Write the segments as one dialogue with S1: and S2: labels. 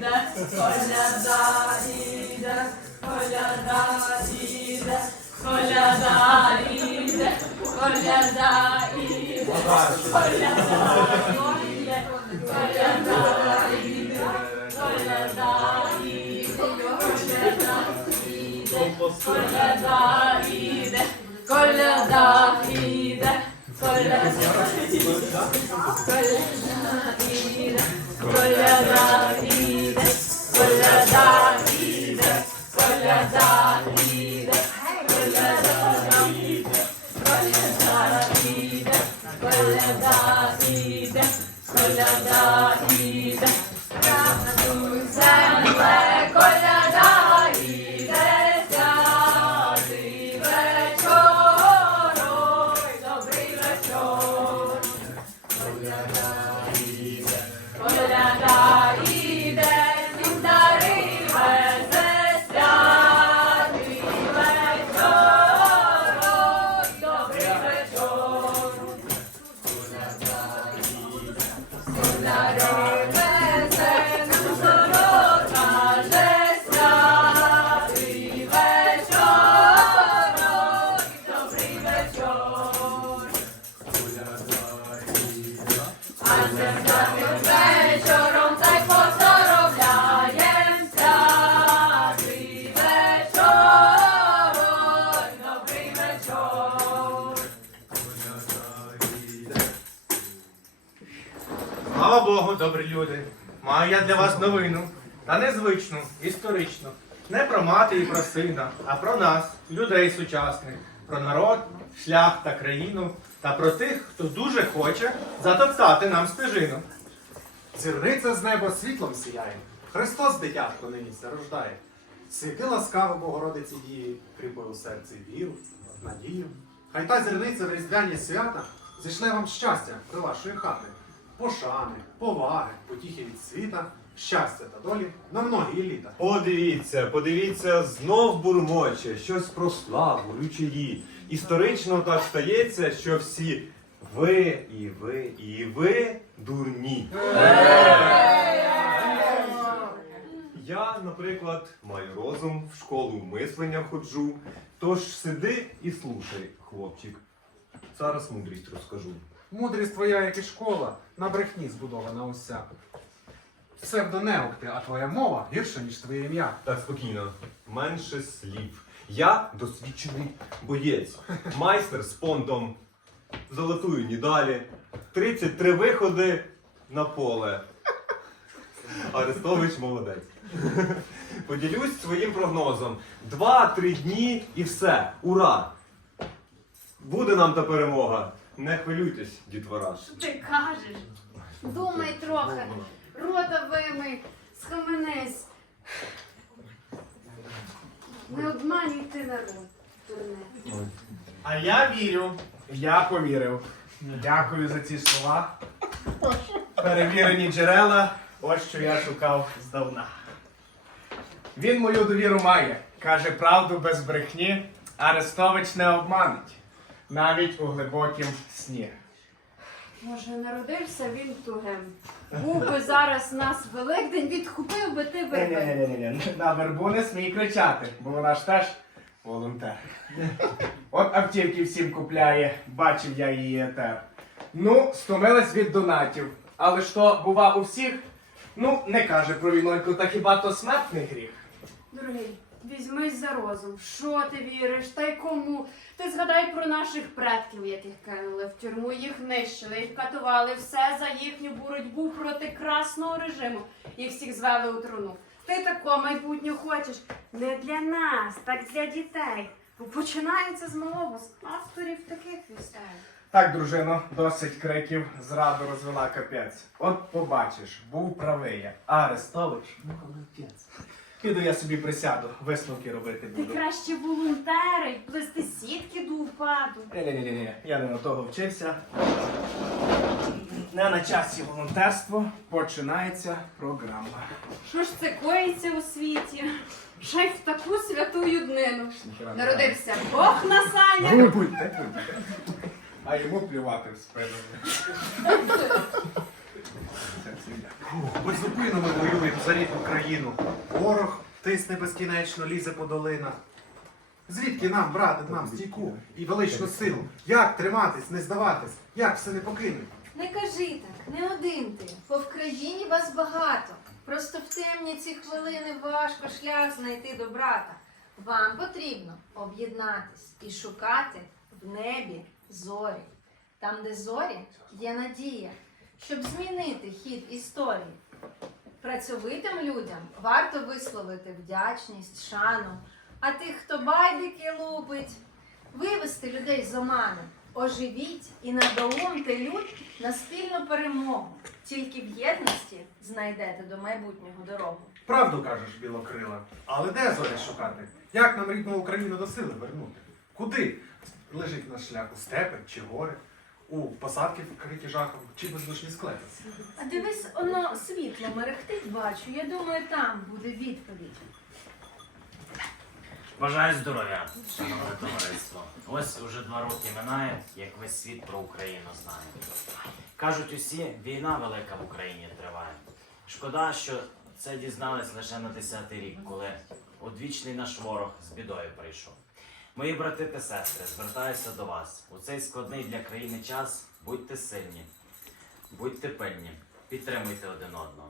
S1: gider, kolada gider, kolada gider, kolada gider, kolada gider, kolada gider, kolada gider, kolada gider, kolada gider, kolada gider. Colla da vida, colla vida,
S2: colla. Богу, добрі люди. Маю я для вас новину. Та незвичну, історичну. Не про мати і про сина, а про нас, людей сучасних, про народ, шлях та країну, та про тих, хто дуже хоче затоптати нам стежину.
S3: Зірниця з неба світлом сіяє. Христос дитятко нині се рождає. Світи ласкаво Богородиці дії, кріпи у серці віру, надію. Хай та зірниця в різдвяні свята зійшне вам щастя до вашої хати. Пошани, поваги, потіхи від світа, щастя та долі на многі літа.
S4: Подивіться, подивіться, знов бурмоче, щось про славу, рючаї. Історично так стається, що всі ви і ви і ви дурні. Я, наприклад, маю розум, в школу мислення ходжу. Тож сиди і слухай, хлопчик. Зараз мудрість розкажу.
S3: Мудрість твоя, як і школа, на брехні збудована уся. Псевдонеук ти, а твоя мова гірша, ніж твоє ім'я.
S4: Так, спокійно, менше слів. Я досвідчений боєць, майстер з понтом, золотую нідалі, 33 виходи на поле. Арестович молодець. Поділюсь своїм прогнозом. Два-три дні і все. Ура! Буде нам та перемога. Не хвилюйтесь, дітвораж.
S5: Ти кажеш? Думай трохи. Рота вимий, схаменись. Не обманюй ти народ.
S6: А я вірю. Я повірив. Дякую за ці слова. Перевірені джерела, ось що я шукав здавна. Він мою довіру має. Каже правду без брехні, Арестович не обманить, навіть у глибокім сні.
S5: Може, народився він тугим. Був би зараз нас Великдень, відхопив би ти вибір.
S6: Ні-ні-ні, на вербу не смій кричати, бо вона ж теж волонтер. От автівки всім купляє, бачив я її етер. Ну, стомилась від донатів. Але ж то бува у всіх, ну, не каже про війноньку, та хіба то смертний гріх?
S5: Дорогий, візьмись за розум. Що ти віриш? Та й кому? Ти згадай про наших предків, яких кинули в тюрму, їх нищили, їх катували, все за їхню боротьбу проти красного режиму. Їх всіх звели у труну. Ти такого майбутнього хочеш не для нас, так для дітей. Бо починається з малого, з авторів таких вістей.
S6: Так, дружино, досить криків, зраду розвела капець. От побачиш, був правий я. А Арестович молодець. Піду я собі присяду, висновки робити
S5: Ти
S6: буду.
S5: краще волонтери, плести сітки до упаду.
S6: Ні-ні-ні, я не на того вчився. Не на часі волонтерство починається програма.
S5: Що ж це коїться у світі? Ще й в таку святу днину.
S6: Ніхера не
S5: Народився Бог на санях.
S6: Ну, будьте, будьте. А йому плювати в спину. Це- це
S3: Беззупинно ми воюємо за рідну країну. Ворог тисне безкінечно, лізе по долинах. Звідки нам брати нам стійку і величну силу? Як триматись, не здаватись? Як все не покинути?
S7: Не кажи так, не один ти, бо в країні вас багато. Просто в темні ці хвилини важко шлях знайти до брата. Вам потрібно об'єднатись і шукати в небі зорі. Там, де зорі, є надія, щоб змінити хід історії. Працьовитим людям варто висловити вдячність, шану, а тих, хто байдики лупить, вивести людей з омани, оживіть і надоумте люд на спільну перемогу. Тільки в єдності знайдете до майбутнього дорогу.
S3: Правду кажеш, білокрила. Але де зорі шукати? Як нам рідну Україну до сили вернути? Куди лежить наш шлях? У степи чи гори? У посадки вкриті жахом чи бездушні склепи?
S7: А дивись, воно світло мерехтить, бачу. Я думаю, там буде відповідь.
S8: Бажаю здоров'я, шановне товариство. Ось уже два роки минає, як весь світ про Україну знає. Кажуть усі, війна велика в Україні триває. Шкода, що це дізнались лише на 10-й рік, коли одвічний наш ворог з бідою прийшов. Мої брати та сестри, звертаюся до вас. У цей складний для країни час будьте сильні, будьте пильні, підтримуйте один одного.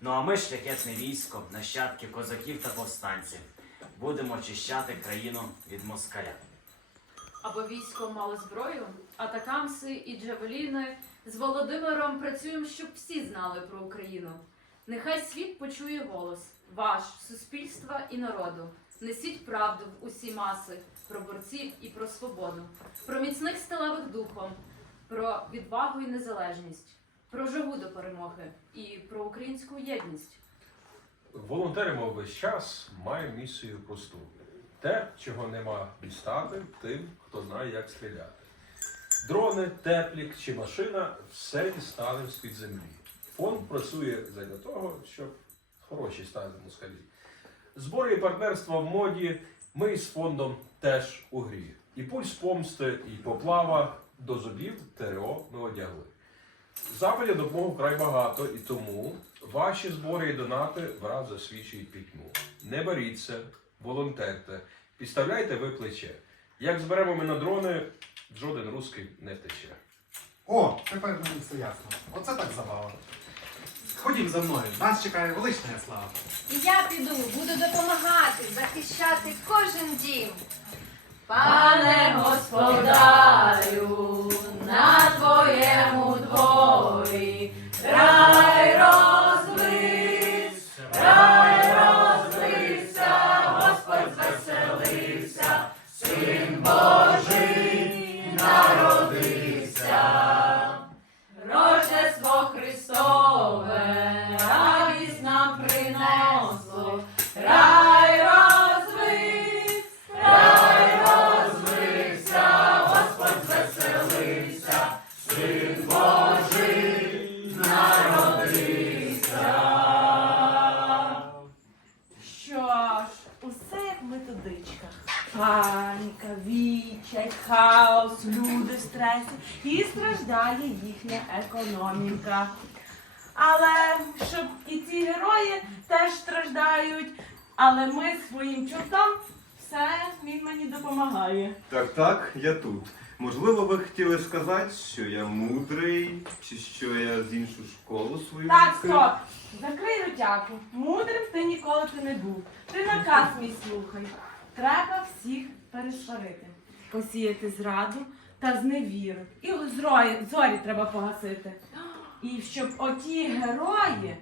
S8: Ну а ми, шляхетне військо, нащадки козаків та повстанців, будемо очищати країну від москаля.
S5: Або військо мало зброю, атакамси і джавеліни з Володимиром працюємо, щоб всі знали про Україну. Нехай світ почує голос ваш, суспільства і народу. Несіть правду в усі маси про борців і про свободу, про міцних сталевих духом, про відвагу і незалежність, про жагу до перемоги і про українську єдність.
S9: Волонтеримо весь час маємо місію просту. Те, чого нема дістати, тим, хто знає, як стріляти. Дрони, теплік чи машина все дістанемо з-під землі. Фонд працює задля того, щоб хороші стали москалі. Збори і партнерства в моді ми із фондом теж у грі. І пульс помсти, і поплава до зубів ТРО ми одягли. Запитів допомоги вкрай багато, і тому ваші збори і донати враз засвідчують пітьму. Не боріться, волонтерте, підставляйте ви плече. Як зберемо ми на дрони, жоден русський не втече.
S3: О, тепер мені все ясно. Оце так забава. Ходім за мною, нас чекає велична слава.
S7: І я піду, буду допомагати, захищати кожен дім.
S5: Пане господарю, на твоєму
S2: люди і страждає їхня економіка. Але щоб і ці герої теж страждають, але ми своїм чортом все він мені допомагає.
S4: Так, так, я тут. Можливо, ви хотіли сказати, що я мудрий, чи що я з іншу школу свою.
S2: Так,
S4: відкрив?
S2: стоп! Закрий ротяку. Мудрим ти ніколи ти не був. Ти наказ мій слухай. Треба всіх пересварити, посіяти зраду та зневіру. І зорі, зорі треба погасити. І щоб оті герої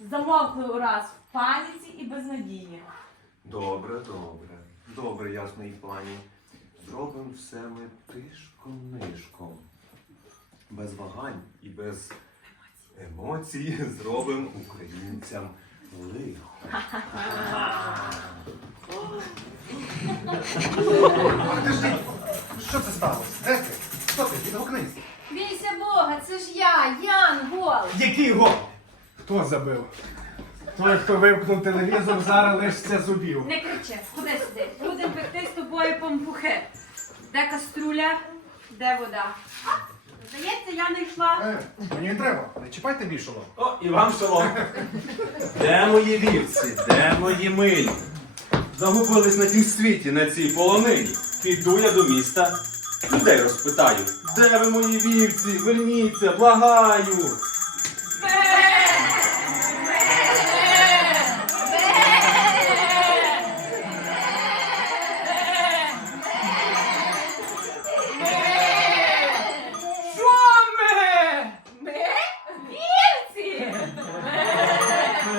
S2: замовкли ураз в паніці і безнадії.
S4: Добре, добре. Добре, ясний пані. Зробимо все ми тишком-нишком. Без вагань і без емоцій зробимо українцям лихо.
S3: Що це сталося? Де ти? Хто ти? Відгукнись.
S7: Бійся Бога, це ж я, Янгол.
S6: Який гол? Хто забив? Той, хто вимкнув телевізор, зараз лишиться зубів.
S5: Не кричи, ходи сюди. Будемо пекти з тобою пампухи. Де каструля, де вода?
S2: Здається, я не йшла.
S3: Е, мені не треба, не чіпайте мій шолом.
S4: О, і вам шалом. Де мої вівці? Де мої милі? Загубились на тім світі, на цій полонині. Піду я до міста, людей розпитаю. Де ви мої вівці? Верніться, благаю.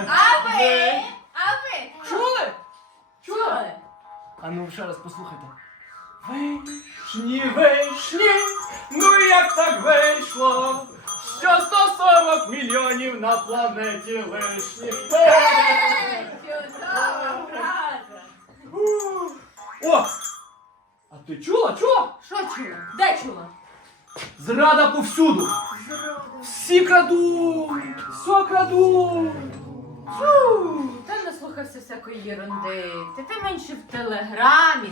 S7: А ви? А ви?
S6: Чули?
S7: Чули?
S6: А ну ще раз послухайте. Вишні, вишні, ну як так вийшло, що 140 мільйонів на планеті лишні.
S7: Чудово, брате!
S6: О! А ти чула, чула?
S7: Що чула? Де чула?
S6: Зрада повсюду. Всі крадуть, все крадуть. Фу.
S5: Та не слухався всякої єрунди. Ти, ти менше в телеграмі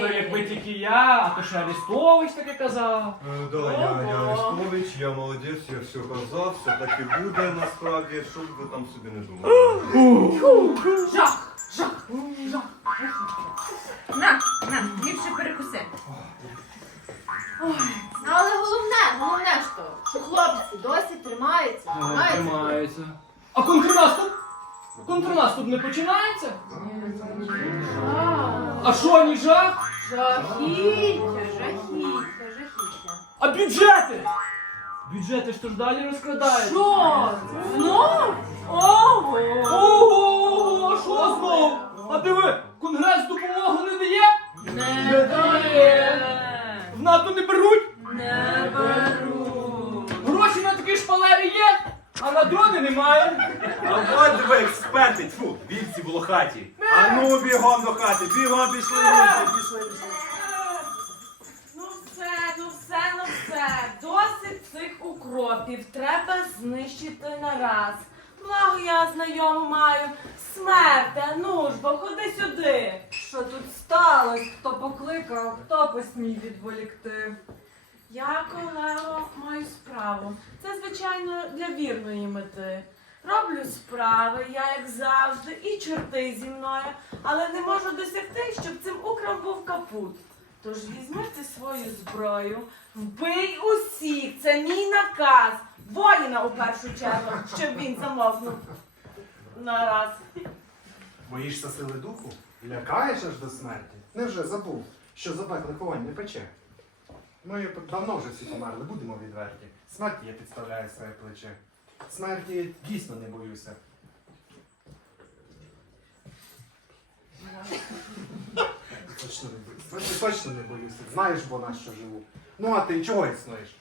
S6: ну то якби тільки я, а то ще Арестович таке казав.
S4: Е, Да, я, я Арестович, я молодець, я все казав, все так і буде насправді, що б ви там собі не думали.
S7: Жах! Жах! Жах! На, на, ліпше перекуси. Ой, але головне, головне що, що хлопці досі тримаються, тримаються.
S6: Тримається. А контрнаступ? Контрнаступ не починається? А що, ні жах?
S7: Жахіття, жахіття, жахіття.
S6: А бюджети? Бюджети ж то ж далі розкрадають.
S7: Що? Знов? Ого!
S6: Ого, що знов? А диви, конгрес допомогу не дає?
S7: Не дає!
S6: В НАТО не беруть?
S7: Не беру!
S6: А на дрони немає.
S4: А от ви експерти, тьфу, вівці було хаті. А ну бігом до хати, бігом пішли вівці, пішли, пішли.
S2: Ну все, ну все, ну все. Досить цих укропів. Треба знищити нараз. Благо я знайому маю. Смерте, ну ж бо ходи сюди.
S10: Що тут сталося? Хто покликав, хто посмів відволікти?
S2: Я, колего, маю справу. Це, звичайно, для вірної мети. Роблю справи, я як завжди, і чорти зі мною, але не можу досягти, щоб цим украм був капут. Тож візьмете свою зброю, вбий усіх, це мій наказ. Воїна у першу чергу, щоб він замовкнув. Нараз.
S3: Боїшся сили духу? Лякаєш аж до смерті? Невже забув, що запеклий вогонь не пече? Ми давно вже всі померли, будемо відверті. Смерті я підставляю своє плече. Смерті дійсно не боюся. Точно не боюся. Точно не боюся. Знаєш бо на що живу. Ну а ти чого існуєш?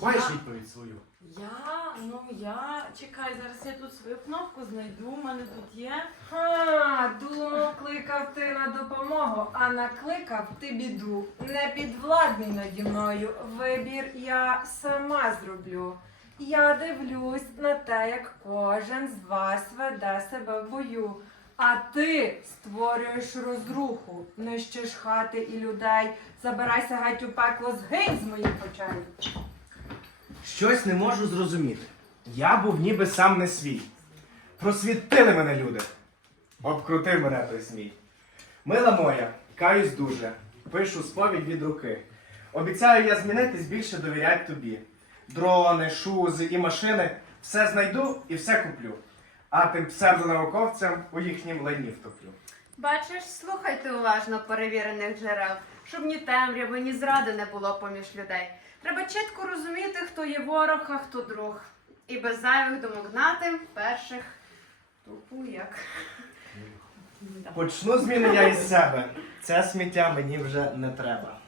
S3: Маєш відповідь свою?
S2: Я, ну я, чекай, зараз я тут свою кнопку знайду, у мене тут є.
S10: Ха, думав, кликав ти на допомогу, а накликав ти біду. Не підвладний наді мною. Вибір я сама зроблю. Я дивлюсь на те, як кожен з вас веде себе в бою. А ти створюєш розруху, нищиш хати і людей. Забирайся геть у пекло, згинь з моїх очей.
S6: Щось не можу зрозуміти. Я був ніби сам не свій. Просвітили мене люди. Обкрутив мене той смій. Мила моя, каюсь дуже. Пишу сповідь від руки. Обіцяю я змінитись більше довірять тобі. Дрони, шузи і машини все знайду і все куплю. А тим псевдонауковцям у їхнім лайні втоплю.
S5: Бачиш, слухайте уважно перевірених джерел, щоб ні темряви, ні зради не було поміж людей. Треба чітко розуміти, хто є ворог, а хто друг. І без зайвих думок знати перших тупу як.
S6: Почну зміни я із себе. Це сміття мені вже не треба.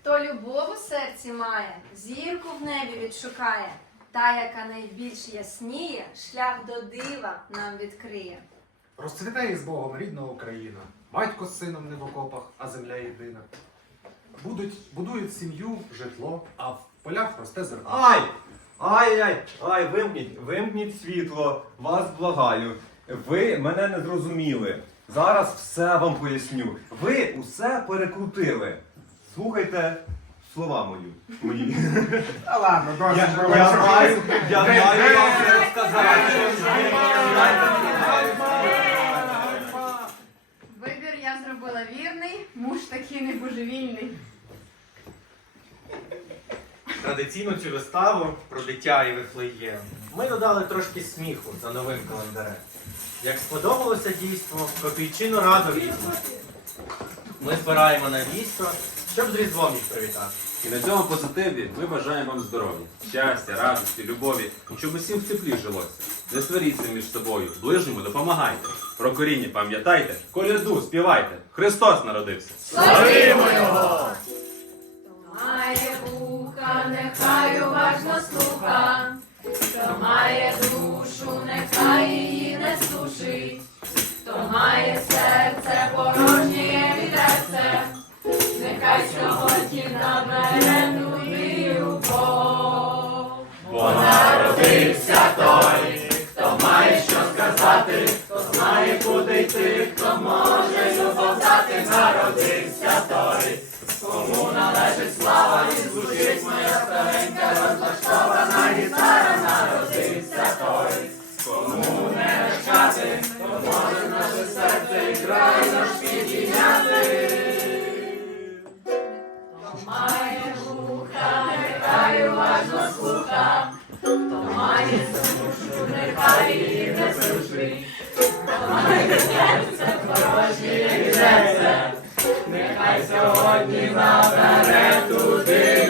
S7: Хто любов у серці має, зірку в небі відшукає, та, яка найбільш ясніє, шлях до дива нам відкриє.
S3: Розцвітай із Богом рідна Україна. Батько з сином не в окопах, а земля єдина. Будуть, будують сім'ю, житло, а в полях росте зерно.
S4: Ай! Ай-ай! Ай, вимкніть, вимкніть світло, вас благаю. Ви мене не зрозуміли. Зараз все вам поясню. Ви усе перекрутили. Слухайте,
S11: слова мої. мої.
S6: Та ладно, досить
S11: Я,
S6: про
S11: я маю, я маю вам це розказати.
S5: Вибір я зробила вірний, муж такий не божевільний.
S4: Традиційну цю виставу про дитя і Вифлеєм ми додали трошки сміху за новим календарем. Як сподобалося дійство, копійчину радо візьмемо. Ми збираємо на дійство, щоб з Різдвом їх привітати.
S11: І на цьому позитиві ми бажаємо вам здоров'я, щастя, радості, любові, щоб усім в теплі жилося. Не сваріться між собою, ближньому допомагайте. Про коріння пам'ятайте, коляду співайте. Христос народився.
S2: Має вуха, нехай уважно слуха, хто має душу, нехай її не сушить, хто має серце порожнє має вуха, нехай уважно слуха, хто має душу, нехай її не суши, хто має серце порожнє і серце, Нехай сьогодні набере туди